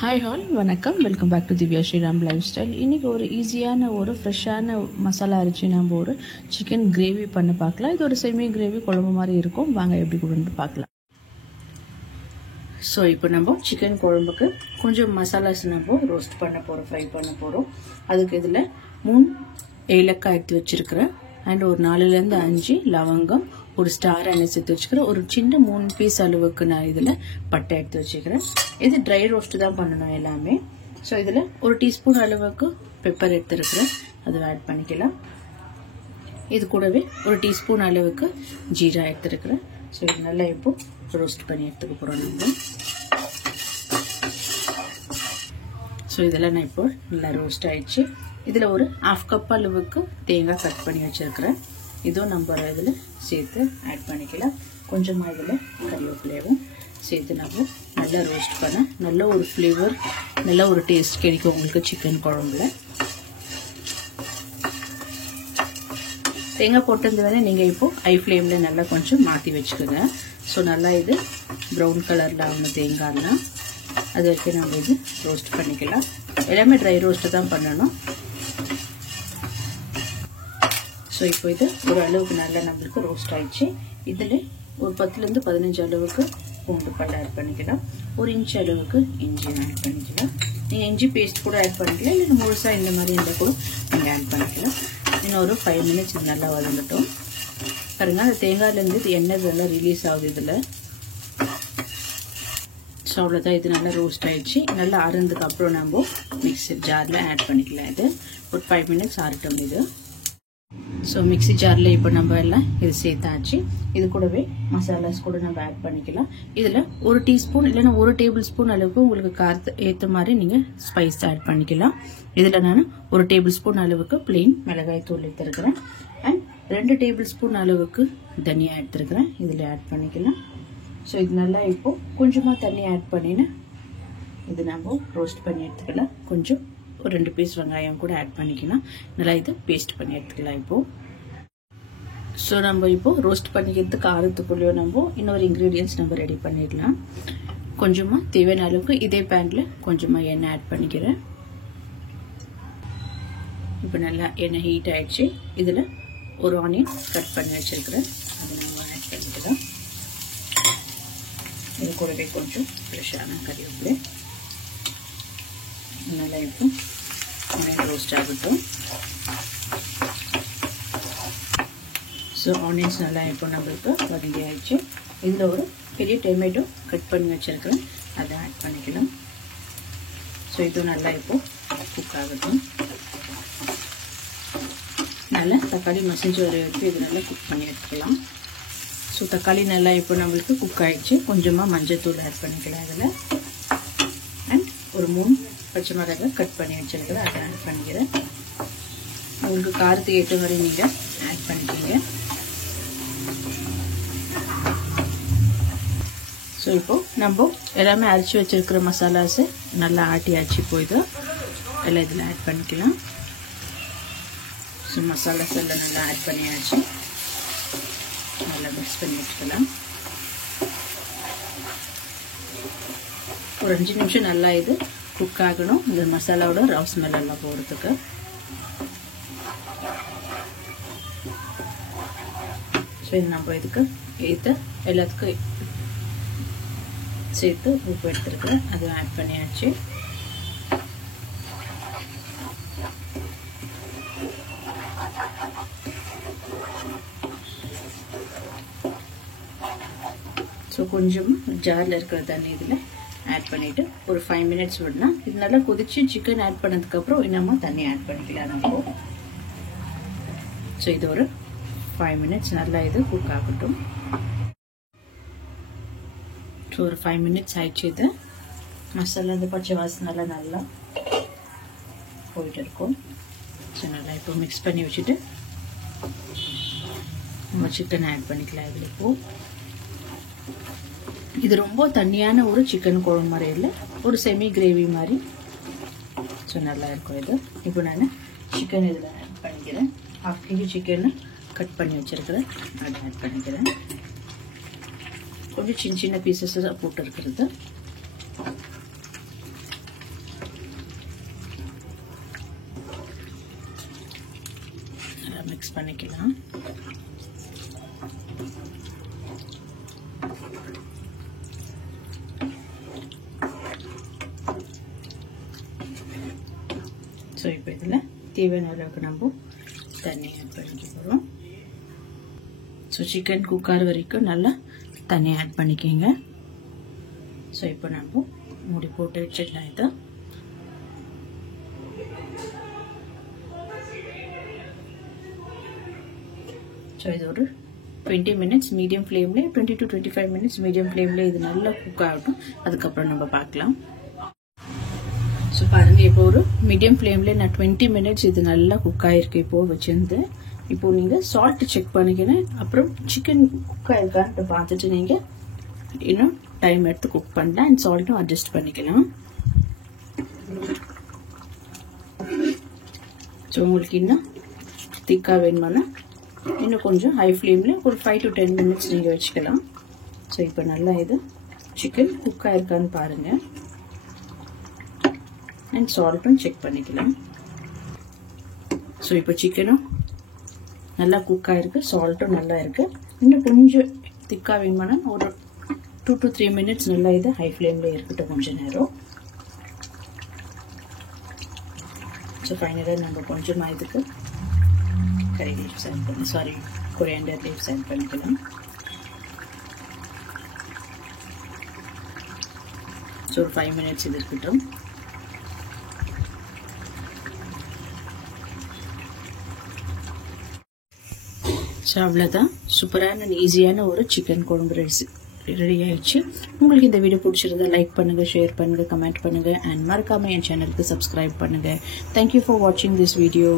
Hi all வணக்கம், welcome back to Divya Sriram lifestyle. இன்றைக்கி ஒரு ஈஸியான ஒரு ஃப்ரெஷ்ஷான மசாலா அரைச்சி நம்ம ஒரு சிக்கன் கிரேவி பண்ணி பார்க்கலாம். இது ஒரு செமி கிரேவி குழம்பு மாதிரி இருக்கும். வாங்க எப்படி கொண்டு பார்க்கலாம். ஸோ இப்போ நம்ம சிக்கன் குழம்புக்கு கொஞ்சம் மசாலாஸ் நம்ம ரோஸ்ட் பண்ண போகிறோம், ஃப்ரை பண்ண போகிறோம். அதுக்கு இதில் 3 ஏலக்காய் எடுத்து வச்சுருக்கிறேன். அண்ட் ஒரு 4லேருந்து 5 லவங்கம், ஒரு ஸ்டார் அனஸ் எடுத்து வச்சுக்கிறேன். ஒரு சின்ன 3 பீஸ் அளவுக்கு நான் இதில் பட்டை எடுத்து வச்சுக்கிறேன். இது ட்ரை ரோஸ்ட் தான் பண்ணணும் எல்லாமே. ஸோ இதில் ஒரு டீஸ்பூன் அளவுக்கு பெப்பர் எடுத்துருக்கிறேன், அதை ஆட் பண்ணிக்கலாம். இது கூடவே ஒரு டீஸ்பூன் அளவுக்கு ஜீரா எடுத்துருக்கிறேன். ஸோ இது நல்லா இப்போ ரோஸ்ட் பண்ணி எடுத்துக்க போகிறோம் நம்ம. ஸோ இதெல்லாம் நான் இப்போ நல்லா ரோஸ்ட் ஆயிடுச்சு. இதில் ஒரு 1/2 கப் அளவுக்கு தேங்காய் கட் பண்ணி வச்சுருக்கிறேன். இதுவும் நம்ம இதில் சேர்த்து ஆட் பண்ணிக்கலாம். கொஞ்சமாக இதில் கறிவேப்பிலையும் சேர்த்து நம்ம நல்லா ரோஸ்ட் பண்ண நல்ல ஒரு ஃப்ளேவர், நல்ல ஒரு டேஸ்ட் கிடைக்கும் உங்களுக்கு சிக்கன் குழம்புல. தேங்காய் போட்டிருந்தவரை நீங்கள் இப்போது ஹை ஃப்ளேமில் நல்லா கொஞ்சம் மாற்றி வச்சுக்கோங்க. ஸோ நல்லா இது ப்ரௌன் கலரில் ஆகணும் தேங்காய்லாம். அது வரைக்கும் நம்ம இது ரோஸ்ட் பண்ணிக்கலாம். எல்லாமே ட்ரை ரோஸ்ட்டு தான் பண்ணணும். ஸோ இப்போ இது ஒரு அளவுக்கு நல்லா நம்மளுக்கு ரோஸ்ட் ஆயிடுச்சு. இதில் ஒரு 10லேருந்து 15 அளவுக்கு பூண்டு பல் ஆட் பண்ணிக்கலாம். ஒரு இன்ச் அளவுக்கு இஞ்சி ஆட் பண்ணிக்கலாம். நீங்கள் இஞ்சி பேஸ்ட் கூட ஆட் பண்ணிக்கலாம், இல்லை முழுசாக இந்த மாதிரி இருந்தால் கூட நீங்கள் ஆட் பண்ணிக்கலாம். இன்னும் ஒரு 5 மினிட்ஸ் இது நல்லா வதங்கட்டும். பாருங்க, அந்த தேங்காயிலேருந்து இது எண்ணெய் நல்லா ரிலீஸ் ஆகுது இதில். ஸோ அவ்வளோதான், இது நல்லா ரோஸ்ட் ஆயிடுச்சு. நல்லா ஆறுனதுக்கு அப்புறம் நம்ம மிக்ஸி ஜாரில் ஆட் பண்ணிக்கலாம். இது ஒரு 5 மினிட்ஸ் ஆறட்டும் இது. ஸோ மிக்ஸி ஜாரில் இப்போ நம்ம எல்லாம் இது சேர்த்தாச்சு. இது கூடவே மசாலாஸ் கூட நம்ம ஆட் பண்ணிக்கலாம். இதில் ஒரு டீஸ்பூன் இல்லைன்னா 1 டேபிள் ஸ்பூன் அளவுக்கு உங்களுக்கு காரத்து ஏற்ற மாதிரி நீங்கள் ஸ்பைஸ் ஆட் பண்ணிக்கலாம். இதில் நான் 1 டேபிள் ஸ்பூன் அளவுக்கு பிளெயின் மிளகாய் தூள் எடுத்துருக்கிறேன். அண்ட் 2 டேபிள் ஸ்பூன் அளவுக்கு தனியா எடுத்துருக்கிறேன், இதில் ஆட் பண்ணிக்கலாம். ஸோ இது நல்லா இப்போது கொஞ்சமாக தண்ணி ஆட் பண்ணின்னு இது நம்ம ரோஸ்ட் பண்ணி எடுத்துக்கலாம். கொஞ்சம் ஒரு 2 பீஸ் வெங்காயம் கூட ஆட் பண்ணிக்கலாம். நல்லா இது பேஸ்ட் பண்ணி எடுத்துக்கலாம் இப்போது. ஸோ நம்ம இப்போது ரோஸ்ட் பண்ணிக்கிறதுக்கு காரத்துக்குள்ளேயோ நம்ம இன்னொரு இன்க்ரீடியன்ஸ் நம்ம ரெடி பண்ணிடலாம். கொஞ்சமாக தேவையான அளவுக்கு இதே பேனில் கொஞ்சமாக எண்ணெய் ஆட் பண்ணிக்கிறேன். இப்போ நல்லா எண்ணெய் ஹீட் ஆயிடுச்சு. இதில் ஒரு ஆனியன் கட் பண்ணி வச்சுருக்கிறேன், அதை நம்ம ஆட் பண்ணிக்கலாம். இது கூடவே கொஞ்சம் ஃப்ரெஷ்ஷான கறிவேப்பிலை நல்லா இப்போ ஆனியன் ரோஸ்ட் ஆகட்டும். ஸோ ஆனியன்ஸ் நல்லா இப்போ நம்மளுக்கு வதங்கி ஆயிடுச்சு. இதில் ஒரு பெரிய டொமேட்டோ கட் பண்ணி வச்சுருக்கிறேன், அதை ஆட் பண்ணிக்கலாம். ஸோ இதுவும் நல்லா இப்போ குக் ஆகட்டும். நல்லா தக்காளி மசிஞ்சு வர வரைக்கும் இது நல்லா குக் பண்ணி எடுத்துக்கலாம். ஸோ தக்காளி நல்லா இப்போ நம்மளுக்கு குக் ஆகிடுச்சு. கொஞ்சமாக மஞ்சள் ஆட் பண்ணிக்கலாம் இதில். அண்ட் ஒரு 3 பச்சை மிளகாய் கட் பண்ணி வச்சுருக்கிறேன், அதை ஆட் பண்ணிக்கிறேன். உங்களுக்கு காரத்துக்கு ஏற்ற மாதிரி நீங்கள் ஆட் பண்ணிக்கிங்க. ஸோ இப்போது நம்ம எல்லாமே அரைச்சி வச்சுருக்கிற மசாலாஸை நல்லா ஆட்டியாச்சு. இப்போ இது எல்லாம் இதில் ஆட் பண்ணிக்கலாம். ஸோ மசாலாஸ் எல்லாம் நல்லா ஆட் பண்ணியாச்சு. நல்லா மிக்ஸ் பண்ணி வச்சுக்கலாம். ஒரு 5 நிமிஷம் நல்லா இது குக் ஆகணும், இந்த மசாலாவோட ரவ் ஸ்மெல் எல்லாம் போகிறதுக்கு. ஸோ இது நம்ம இதுக்கு ஏற்ற எல்லாத்துக்கும் சேர்த்து உப்பு எடுத்துருக்கிறேன், அதை ஆட் பண்ணியாச்சு. ஸோ கொஞ்சம் ஜாரில் இருக்கிற தண்ணி இதில் ஆட் பண்ணிவிட்டு ஒரு 5 மினிட்ஸ் விடணும். இது நல்லா கொதிச்சு சிக்கன் ஆட் பண்ணதுக்கப்புறம் இன்னமும் தண்ணி ஆட் பண்ணிக்கலாம் நம்ம. ஸோ இது ஒரு 5 மினிட்ஸ் நல்லா இது குக் ஆகட்டும். ஸோ ஒரு 5 மினிட்ஸ் ஆயிடுச்சு. இது மசாலா இந்த பச்சை வாசனை நல்லா போயிட்டு இருக்கும். ஸோ நல்லா இப்போ மிக்ஸ் பண்ணி வச்சுட்டு நம்ம சிக்கன் ஆட் பண்ணிக்கலாம் இதில். இப்போது இது ரொம்ப தண்ணியான ஒரு சிக்கன் குழம்பு மாதிரி இல்லை, ஒரு செமி கிரேவி மாதிரி. ஸோ நல்லா இருக்கும் இது. இப்போ நான் சிக்கன் இதில் ஆட் பண்ணிக்கிறேன். 1/2 kg சிக்கனை கட் பண்ணி வச்சுருக்கிறேன், அதை ஆட் பண்ணிக்கிறேன். கொஞ்சம் சின்ன சின்ன பீசஸாக போட்டு இருக்கிறது. மிக்ஸ் பண்ணிக்கலாம். ஸோ இப்போ இதில் தேவையான அளவுக்கு நம்ம தண்ணி ஆட் பண்ணிக்க போகிறோம். ஸோ சிக்கன் குக் ஆகிற வரைக்கும் நல்லா தண்ணி ஆட் பண்ணிக்கோங்க. ஸோ இப்போ நம்ம மூடி போட்டு வச்சிடலாம். இதை ஸோ இது ஒரு 20 minutes மீடியம் ஃப்ளேமில், 20 to 25 minutes மீடியம் ஃப்ளேமில் இது நல்லா குக் ஆகட்டும். அதுக்கப்புறம் நம்ம பார்க்கலாம். ஸோ பாருங்கள், இப்போ ஒரு மீடியம் ஃப்ளேமில் நான் 20 minutes இது நல்லா குக் ஆகிருக்கு இப்போது வச்சுருந்து. இப்போது நீங்கள் சால்ட் செக் பண்ணிக்கணும். அப்புறம் சிக்கன் குக் ஆகிருக்கான்ட்டு பார்த்துட்டு நீங்கள் இன்னும் டைம் எடுத்து குக் பண்ணலாம். அண்ட் சால்ட்டும் அட்ஜஸ்ட் பண்ணிக்கலாம். ஸோ உங்களுக்கு இன்னும் திக்காக வேணுமானா இன்னும் கொஞ்சம் ஹை ஃப்ளேமில் ஒரு 5 to 10 minutes நீங்கள் வச்சுக்கலாம். ஸோ இப்போ நல்லா இது சிக்கன் குக் ஆகிருக்கான்னு பாருங்கள். அண்ட் சால்ட்டும் செக் பண்ணிக்கலாம். ஸோ இப்போ சிக்கனும் நல்லா குக் ஆகிருக்கு, சால்ட்டும் நல்லா இருக்குது. இன்னும் கொஞ்சம் திக்காக வேணுமானா ஒரு 2 to 3 minutes நல்லா இது ஹை ஃப்ளேமில் இருக்கட்டும் கொஞ்சம் நேரம். ஸோ ஃபைனலாக நம்ம கொஞ்சமாக இதுக்கு கறி லீவ்ஸ் ஆட் பண்ணி கொரியாண்டர் லீவ்ஸ் ஆட் பண்ணிக்கலாம். ஸோ ஒரு 5 minutes இது இருக்கட்டும். ஸோ அவ்வளோதான், சூப்பரான அண்ட் ஈஸியான ஒரு சிக்கன் குழம்பு ரெடி ஆயிடுச்சு. உங்களுக்கு இந்த வீடியோ பிடிச்சிருந்தா லைக் பண்ணுங்கள், ஷேர் பண்ணுங்கள், கமெண்ட் பண்ணுங்கள். அண்ட் மறக்காமல் என் சேனலுக்கு சப்ஸ்கிரைப் பண்ணுங்கள். தேங்க்யூ ஃபார் வாட்சிங் திஸ் வீடியோ.